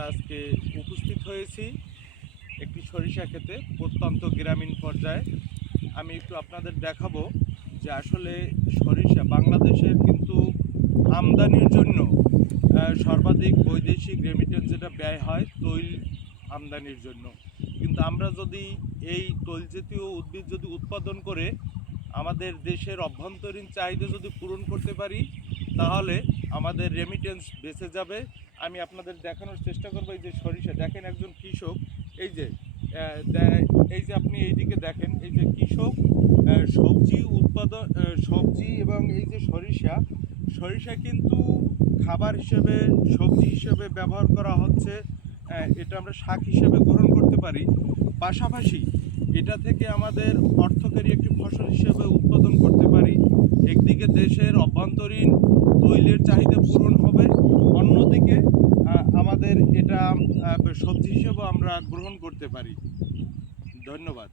আমরা আজকে উপস্থিত হয়েছি একটি সরিষা ক্ষেতে, প্রত্যন্ত গ্রামীণ পর্যায়ে। আমি একটু আপনাদের দেখাবো যে আসলে সরিষা বাংলাদেশের কিন্তু আমদানির জন্য সর্বাধিক বৈদেশিক রেমিটেন্স যেটা ব্যয় হয় তৈল আমদানির জন্য। কিন্তু আমরা যদি এই তৈলজাতীয় উদ্ভিদ যদি উৎপাদন করে আমাদের দেশের অভ্যন্তরীণ চাহিদা যদি পূরণ করতে পারি, তাহলে আমাদের রেমিটেন্স বেঁচে যাবে। আমি আপনাদের দেখানোর চেষ্টা করবো। এই যে সরিষা দেখেন, একজন কৃষক, এই যে এই যে আপনি এইদিকে দেখেন, এই যে কৃষক সবজি উৎপাদন, সবজি এবং এই যে সরিষা, সরিষা কিন্তু খাবার হিসেবে, সবজি হিসেবে ব্যবহার করা হচ্ছে। এটা আমরা শাক হিসেবে গ্রহণ করতে পারি। পাশাপাশি এটা থেকে আমাদের অর্থকরী একটি ফসল হিসেবে উৎপাদন করতে পারি। একদিকে দেশের অভ্যন্তরীণ তৈলের চাহিদা পূরণ হবে, অন্যদিকে আমাদের এটা সবজি হিসেবেও আমরা গ্রহণ করতে পারি। ধন্যবাদ।